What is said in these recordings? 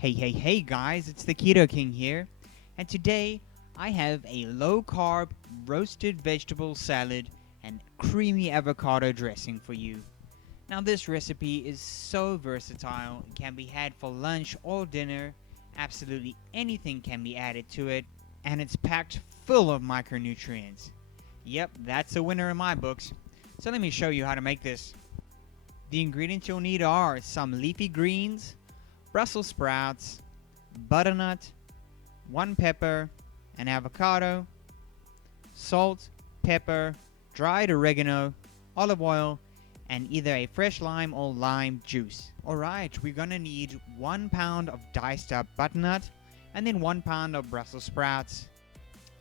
Hey guys, it's the Keto King here, and today I have a low-carb roasted vegetable salad and creamy avocado dressing for you. Now this recipe is so versatile, it can be had for lunch or dinner, absolutely anything can be added to it, and it's packed full of micronutrients. Yep, that's a winner in my books. So let me show you how to make this. The ingredients you'll need are some leafy greens, Brussels sprouts, butternut, 1 pepper, an avocado, salt, pepper, dried oregano, olive oil, and either a fresh lime or lime juice. Alright, we're gonna need 1 pound of diced up butternut and then 1 pound of Brussels sprouts.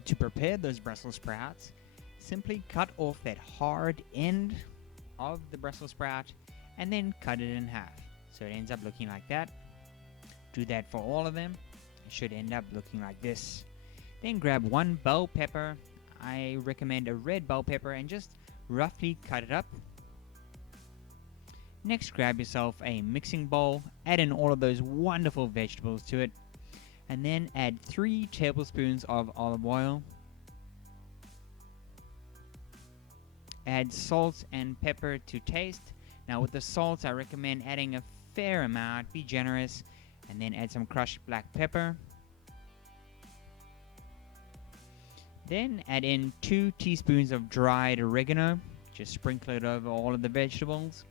To prepare those Brussels sprouts, simply cut off that hard end of the Brussels sprout and then cut it in half. So it ends up looking like that. Do that for all of them. It should end up looking like this. Then grab 1 bell pepper. I recommend a red bell pepper and just roughly cut it up. Next, grab yourself a mixing bowl. Add in all of those wonderful vegetables to it. And then add 3 tablespoons of olive oil. Add salt and pepper to taste. Now with the salt, I recommend adding a fair amount. Be generous. And then add some crushed black pepper. Then add in 2 teaspoons of dried oregano. Just sprinkle it over all of the vegetables.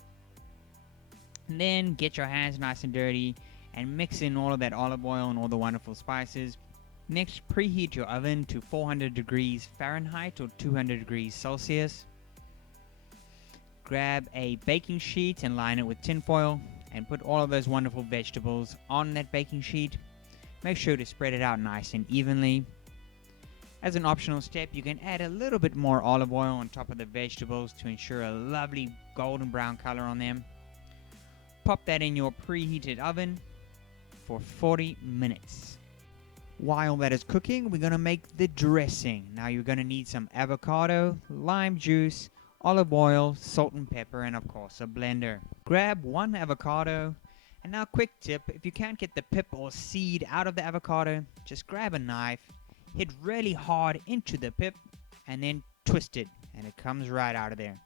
And then get your hands nice and dirty and mix in all of that olive oil and all the wonderful spices. Next, preheat your oven to 400 degrees Fahrenheit or 200 degrees Celsius. Grab a baking sheet and line it with tin foil. And put all of those wonderful vegetables on that baking sheet. Make sure to spread it out nice and evenly. As an optional step, you can add a little bit more olive oil on top of the vegetables to ensure a lovely golden brown color on them. Pop that in your preheated oven for 40 minutes. While that is cooking, we're going to make the dressing. Now you're going to need some avocado, lime juice, olive oil, salt and pepper, and of course a blender. Grab 1 avocado, and now quick tip, if you can't get the pip or seed out of the avocado, just grab a knife, hit really hard into the pip, and then twist it, and it comes right out of there.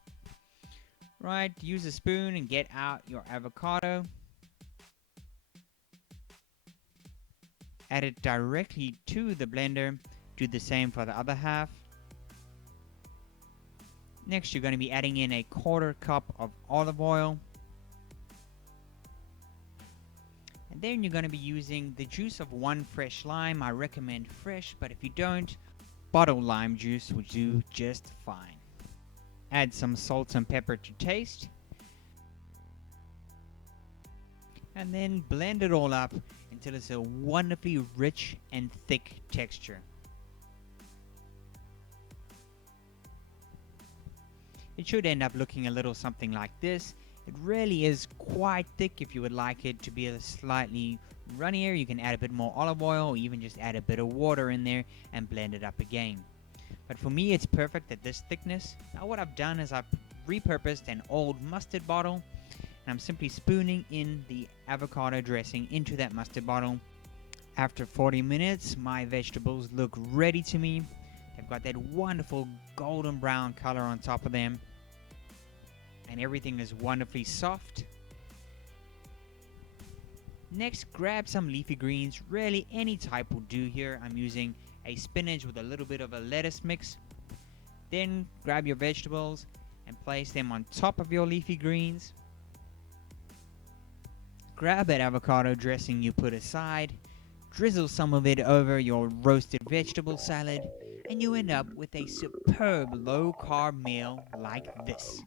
Right, use a spoon and get out your avocado. Add it directly to the blender. Do the same for the other half. Next, you're going to be adding in a 1/4 cup of olive oil. And then you're going to be using the juice of 1 fresh lime. I recommend fresh, but if you don't, bottled lime juice will do just fine. Add some salt and pepper to taste. And then blend it all up until it's a wonderfully rich and thick texture. It should end up looking a little something like this. It really is quite thick. If you would like it to be a slightly runnier, you can add a bit more olive oil or even just add a bit of water in there and blend it up again. But for me, it's perfect at this thickness. Now what I've done is I've repurposed an old mustard bottle, and I'm simply spooning in the avocado dressing into that mustard bottle. After 40 minutes, my vegetables look ready to me. They've got that wonderful golden brown color on top of them. And everything is wonderfully soft. Next, grab some leafy greens. Really, any type will do here. I'm using a spinach with a little bit of a lettuce mix. Then grab your vegetables and place them on top of your leafy greens. Grab that avocado dressing you put aside. Drizzle some of it over your roasted vegetable salad. And you end up with a superb low-carb meal like this.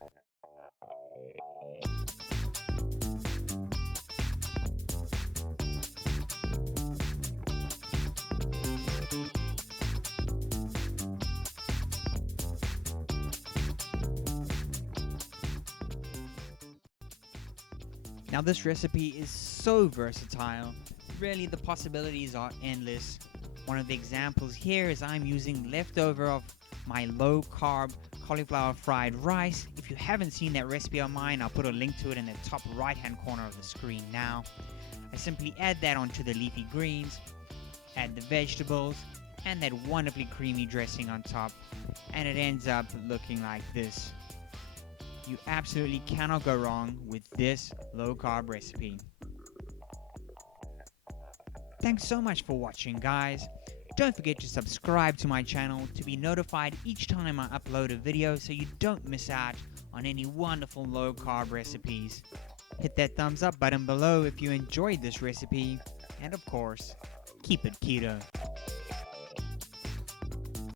Now this recipe is so versatile. Really, the possibilities are endless. One of the examples here is I'm using leftover of my low-carb cauliflower fried rice. If you haven't seen that recipe of mine, I'll put a link to it in the top right-hand corner of the screen now. I simply add that onto the leafy greens, add the vegetables, and that wonderfully creamy dressing on top, and it ends up looking like this. You absolutely cannot go wrong with this low-carb recipe. Thanks so much for watching, guys. Don't forget to subscribe to my channel to be notified each time I upload a video so you don't miss out on any wonderful low-carb recipes. Hit that thumbs up button below if you enjoyed this recipe, and of course, keep it keto.